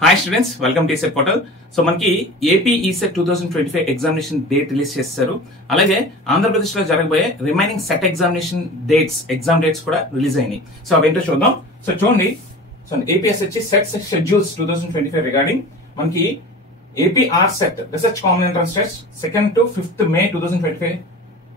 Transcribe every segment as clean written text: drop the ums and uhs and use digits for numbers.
Hi students, welcome to ECET portal. So మనకి AP ECET 2025 examination date release చేశారు. అలాగే ఆంధ్రప్రదేశ్ లో జరగబోయే remaining set examination exam dates కూడా రిలీజ్ అయినాయి. సో అవేంటో చూద్దాం. సో చూడండి, so APSCHE set schedules 2025 regarding మనకి AP R set research common entrance test 2nd to 5th May 2025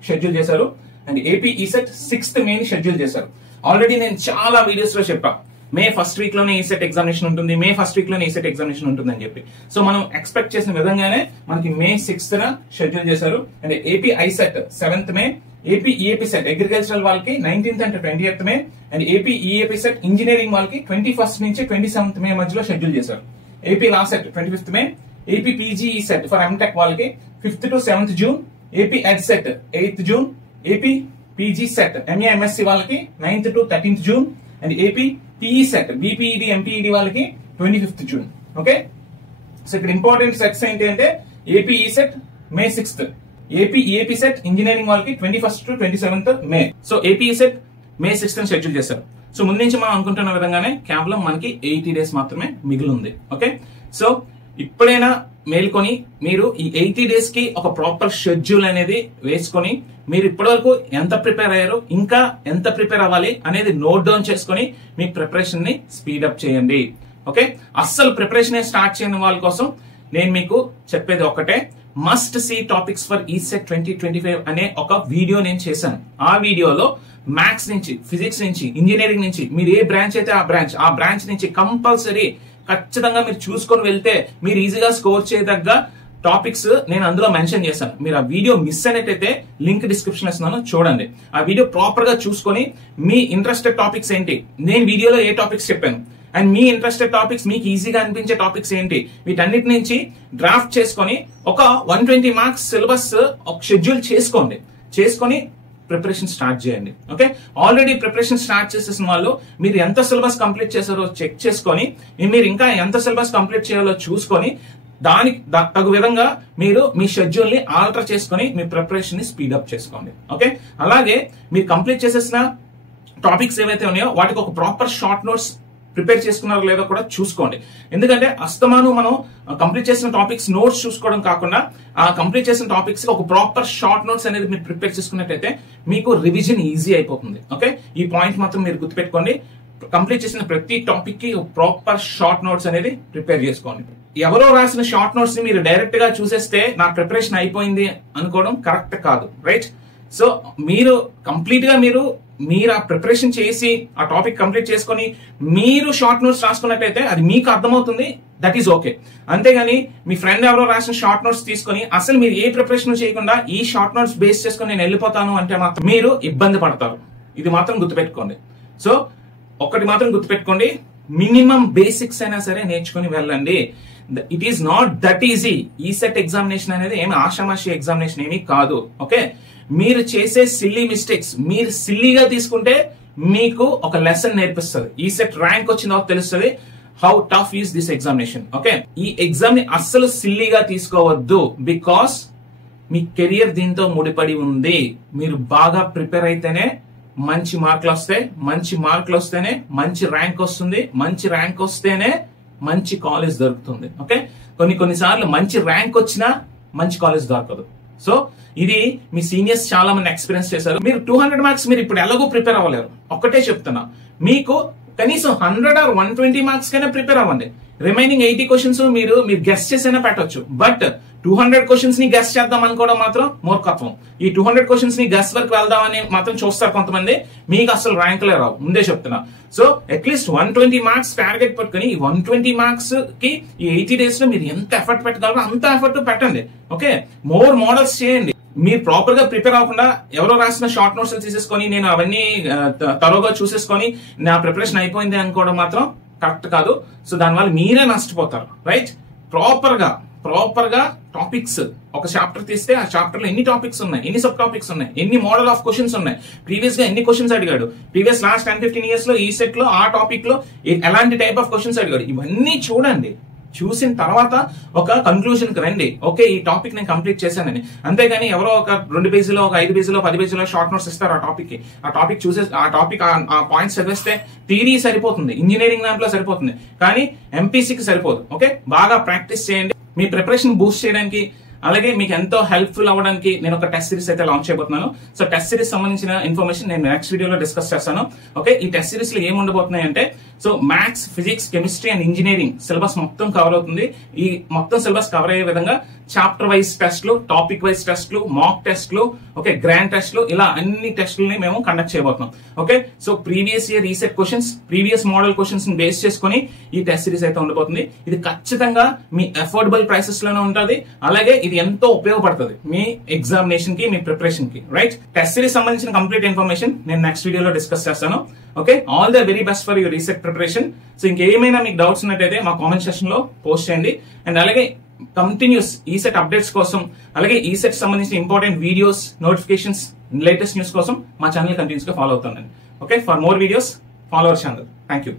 schedule చేశారు. And AP ECET 6th May ని షెడ్యూల్ చేశారు. Already నేను చాలా వీడియోస్ లో చెప్పా, మే ఫస్ట్ వీక్ లోనే ఈసెట్ ఎగ్జామినేషన్ ఉంటుంది, మే ఫస్ట్ వీక్ లోనే ఈసెట్ ఎగ్జామినేషన్ ఉంటుంది అని చెప్పి. సో మనం ఎక్స్పెక్ట్ చేసిన విధంగానే మనకి May 6th షెడ్యూల్ చేశారు. And AP ICET 7th May, AP EAPCET agricultural వాళ్ళకి 19th and 20th May, and AP EAPCET engineering వాళ్ళకి 21st నుంచి 27th May మధ్యలో షెడ్యూల్ చేశారు. AP LAWCET 25th May, AP PGECET for MTech వాళ్ళకి 5th to 7th June, AP EdCET 8th June, AP PGCET MA MSc వాళ్ళకి 9th to 13th June, and AP PECET BPEd MPEd వాళ్ళకి 25th June. Okay, so ఇక్కడ important sets ఏంటి అంటే AP ఈ set May 6th, AP EAPCET engineering వాళ్ళకి 21st to 27th May. So AP ఈ set May 6th schedule చేశారు. So ముందు నుంచి మనం అనుకుంటున్న విధంగానే కేవలం మనకి 80 days మాత్రమే మిగిలి ఉంది. ఓకే, సో ఇప్పుడైనా మేల్కొని మీరు ఈ 80 days కి ఒక ప్రాపర్ షెడ్యూల్ అనేది వేసుకొని మీరు ఇప్పటి వరకు ఎంత ప్రిపేర్ అయ్యారు, ఇంకా ఎంత ప్రిపేర్ అవ్వాలి అనేది నోట్ డౌన్ చేసుకుని మీ ప్రిపరేషన్ ని స్పీడప్ చేయండి. ఓకే, అస్సలు ప్రిపరేషన్ స్టార్ట్ చేయని వాళ్ళ కోసం నేను మీకు చెప్పేది ఒకటే, must see topics for ECET 2025 అనే ఒక వీడియో నేను చేశాను. ఆ వీడియోలో మ్యాథ్స్ నుంచి, ఫిజిక్స్ నుంచి, ఇంజనీరింగ్ నుంచి మీరు ఏ బ్రాంచ్ అయితే ఆ బ్రాంచ్ నుంచి కంపల్సరీ ఖచ్చితంగా మీరు చూసుకొని వెళ్తే మీరు ఈజీగా స్కోర్ చేయదగ్గ టాపిక్స్ నేను అందులో మెన్షన్ చేశాను. మీరు ఆ వీడియో మిస్ అయినట్టయితే లింక్ డిస్క్రిప్షన్ ఇస్తున్నాను, చూడండి. ఆ వీడియో ప్రాపర్ గా చూసుకొని మీ ఇంట్రెస్టెడ్ టాపిక్స్ ఏంటి, నేను వీడియోలో ఏ టాపిక్స్ చెప్పాను, అండ్ మీ ఇంట్రెస్టెడ్ టాపిక్స్ మీకు ఈజీగా అనిపించే టాపిక్స్ ఏంటి, వీటన్నిటి నుంచి డ్రాఫ్ట్ చేసుకొని ఒక 120 మార్క్స్ సిలబస్ ఒక షెడ్యూల్ చేసుకొని ప్రిపరేషన్ స్టార్ట్ చేయండి. ఓకే, ఆల్రెడీ ప్రిపరేషన్ స్టార్ట్ చేసేసిన వాళ్ళు మీరు ఎంత సిలబస్ కంప్లీట్ చేశారో చెక్ చేసుకొని మీరు ఇంకా ఎంత సిలబస్ కంప్లీట్ చేయాలో చూసుకొని దానికి తగు విధంగా మీరు మీ షెడ్యూల్ ని ఆల్టర్ చేసుకొని మీ ప్రిపరేషన్ ని స్పీడప్ చేసుకోండి. ఓకే, అలాగే మీరు కంప్లీట్ చేసేసిన టాపిక్స్ ఏవైతే ఉన్నాయో వాటికి ఒక ప్రాపర్ షార్ట్ నోట్స్ ప్రిపేర్ చేసుకున్నారో లేదో కూడా చూసుకోండి. ఎందుకంటే అస్తమాను మనం కంప్లీట్ చేసిన టాపిక్స్ నోట్స్ చూసుకోవడం కాకుండా ఆ కంప్లీట్ చేసిన టాపిక్స్ ఒక ప్రాపర్ షార్ట్ నోట్స్ అనేది మీరు ప్రిపేర్ చేసుకున్నట్టయితే మీకు రివిజన్ ఈజీ అయిపోతుంది. ఓకే, ఈ పాయింట్ మాత్రం మీరు గుర్తుపెట్టుకోండి. కంప్లీట్ చేసిన ప్రతి టాపిక్ కి ప్రాపర్ షార్ట్ నోట్స్ అనేది ప్రిపేర్ చేసుకోండి. ఎవరో రాసిన షార్ట్ నోట్స్ ని మీరు డైరెక్ట్ గా చూసేస్తే నా ప్రిపరేషన్ అయిపోయింది అనుకోవడం కరెక్ట్ కాదు, రైట్? సో మీరు కంప్లీట్ గా మీరు ఆ ప్రిపరేషన్ చేసి ఆ టాపిక్ కంప్లీట్ చేసుకొని మీరు షార్ట్ నోట్స్ రాసుకున్నట్టయితే అది మీకు అర్థమవుతుంది, దట్ ఈస్ ఓకే. అంతేగాని మీ ఫ్రెండ్ ఎవరో రాసిన షార్ట్ నోట్స్ తీసుకొని అసలు మీరు ఏ ప్రిపరేషన్ చేయకుండా ఈ షార్ట్ నోట్స్ బేస్ చేసుకొని నేను వెళ్ళిపోతాను అంటే మాత్రం మీరు ఇబ్బంది పడతారు. ఇది మాత్రం గుర్తుపెట్టుకోండి. సో ఒకటి మాత్రం గుర్తుపెట్టుకోండి, మినిమం బేసిక్స్ అయినా సరే నేర్చుకుని వెళ్ళండి. It is not that easy. ECET examination అనేది ఏమి ఆషామాషి ఎగ్జామినేషన్ ఏమీ కాదు. ఓకే, మీరు చేసే సిల్లీ మిస్టేక్స్ మీరు సిల్లీగా తీసుకుంటే మీకు ఒక లెసన్ నేర్పిస్తుంది. ఈసెట్ ర్యాంక్ వచ్చిన తర్వాత తెలుస్తుంది how tough is this examination. Okay, ఈ ఎగ్జామ్ ని అస్సలు సిల్లీగా తీసుకోవద్దు, బికాస్ మీ కెరియర్ దీంతో ముడిపడి ఉంది. మీరు బాగా ప్రిపేర్ అయితేనే మంచి మార్కులు వస్తాయి, మంచి మార్కులు వస్తేనే మంచి ర్యాంక్ వస్తుంది, మంచి ర్యాంక్ వస్తేనే మంచి కాలేజ్ దొరుకుతుంది. ఓకే, కొన్నిసార్లు మంచి ర్యాంక్ వచ్చినా మంచి కాలేజ్ దొరకదు. సో ఇది మీ సీనియర్స్ చాలా మంది ఎక్స్పీరియన్స్ చేశారు. మీరు 200 మార్క్స్ మీరు ఇప్పుడు ఎలాగో ప్రిపేర్ అవ్వలేరు. ఒక్కటే చెప్తున్నా, మీకు కనీసం 100 or 120 మార్క్స్ కైనా ప్రిపేర్ అవ్వండి. రిమైనింగ్ 80 క్వశ్చన్స్ మీరు గెస్ చేసైనా పెట్టొచ్చు. బట్ 200 క్వశ్చన్స్ ని గెస్ చేద్దాం అనుకోవడం మాత్రం మూర్ఖత్వం. ఈ 200 క్వశ్చన్స్ ని గెస్ వరకు వెళ్దామని మాత్రం చూస్తారు కొంతమంది, మీకు అసలు ర్యాంకులే రావు, ముందే చెప్తున్నా. సో అట్లీస్ట్ 120 మార్క్స్ టార్గెట్ పెట్టుకుని ఈ 120 మార్క్స్ కి ఈ 80 days లో మీరు ఎంత ఎఫర్ట్ పెట్టగలరో అంత ఎఫర్ట్ పెట్టండి. ఓకే, మోర్ మోడల్స్ చేయండి. మీరు ప్రాపర్ గా ప్రిపేర్ అవ్వకుండా ఎవరో రాసిన షార్ట్ నోట్స్ తీసేసుకొని నేను అవన్నీ తరోగా చూసేసుకొని నా ప్రిపరేషన్ అయిపోయింది అనుకోవడం మాత్రం కరెక్ట్ కాదు. సో దానివల్ల మీరే నష్టపోతారు, రైట్? ప్రాపర్ గా టాపిక్స్ ఒక చాప్టర్ తీస్తే ఆ చాప్టర్ లో ఎన్ని టాపిక్స్ ఉన్నాయి, ఎన్ని సబ్ టాపిక్స్ ఉన్నాయి, ఎన్ని మోడల్ ఆఫ్ క్వశ్చన్స్ ఉన్నాయి, ప్రీవియస్ గా ఎన్ని క్వశ్చన్స్ అడిగాడు, ప్రీవియస్ లాస్ట్ 10-15 years లో ఈ సెట్ లో ఆ టాపిక్ లో ఎలాంటి టైప్ ఆఫ్ క్వశ్చన్స్ అడిగాడు, ఇవన్నీ చూడండి. చూసిన తర్వాత ఒక కన్క్లూజన్ కి రండి. ఓకే, ఈ టాపిక్ నేను కంప్లీట్ చేశానని. అంతేగాని ఎవరో ఒక 2 పేజీలో, ఒక 5 పేజీలో, 10 పేజీలో షార్ట్ నోట్స్ ఇస్తారు ఆ టాపిక్ కి. ఆ టాపిక్ చూసే ఆ పాయింట్స్ చదివేస్తే థియరీ సరిపోతుంది, ఇంజనీరింగ్ దాంట్లో సరిపోతుంది, కానీ ఎంపీసీకి సరిపోదు. ఓకే, బాగా ప్రాక్టీస్ చేయండి. మీ ప్రిపరేషన్ బూస్ట్ చేయడానికి, అలాగే మీకు ఎంతో హెల్ప్ఫుల్ అవ్వడానికి నేను ఒక టెస్ట్ సిరీస్ అయితే లాంచ్ చేయబోతున్నాను. సో టెస్ట్ సిరీస్ సంబంధించిన ఇన్ఫర్మేషన్ నేను నెక్స్ట్ వీడియోలో డిస్కస్ చేస్తాను. ఓకే, ఈ టెస్ట్ సిరీస్ లో ఏం ఉండబోతున్నాయి అంటే, so maths, physics, chemistry and engineering syllabus మొత్తం కవర్ అవుతుంది. ఈ మొత్తం సిలబస్ కవర్ అయ్యే విధంగా చాప్టర్ వైజ్ టెస్ట్లు, టాపిక్ వైజ్ టెస్ట్లు, మాక్ టెస్ట్లు, ఓకే, గ్రాండ్ టెస్ట్లు, ఇలా అన్ని టెస్ట్లని మేము కండక్ట్ చేయబోతున్నాం. Okay, so previous year reset questions, previous model questions ని బేస్ చేసుకుని ఈ టెస్ట్ సిరీస్ అయితే ఉండబోతుంది. ఇది ఖచ్చితంగా మీ అఫోర్డబుల్ ప్రైసెస్ లోనే ఉంటుంది. అలాగే ఇది ఎంతో ఉపయోగపడుతుంది మీ ఎగ్జామినేషన్ కి, మీ ప్రిపరేషన్ కి. రైట్, టెస్ట్ సిరీస్ సంబంధించిన కంప్లీట్ ఇన్ఫర్మేషన్ నేను నెక్స్ట్ వీడియోలో డిస్కస్ చేస్తాను. Okay, all the very best for your ECET preparation. So ఇంకేమైనా మీకు డౌట్స్ ఉన్నట్టయితే మా కామెంట్ సెక్షన్ లో పోస్ట్ చేయండి. అండ్ అలాగే కంటిన్యూస్ ఈసెట్ అప్డేట్స్ కోసం, అలాగే ఈసెట్ సంబంధించిన important videos, notifications, latest news కోసం మా ఛానల్ కంటిన్యూస్ గా ఫాలో అవుతుండండి. Okay, for more videos follow our channel. Thank you.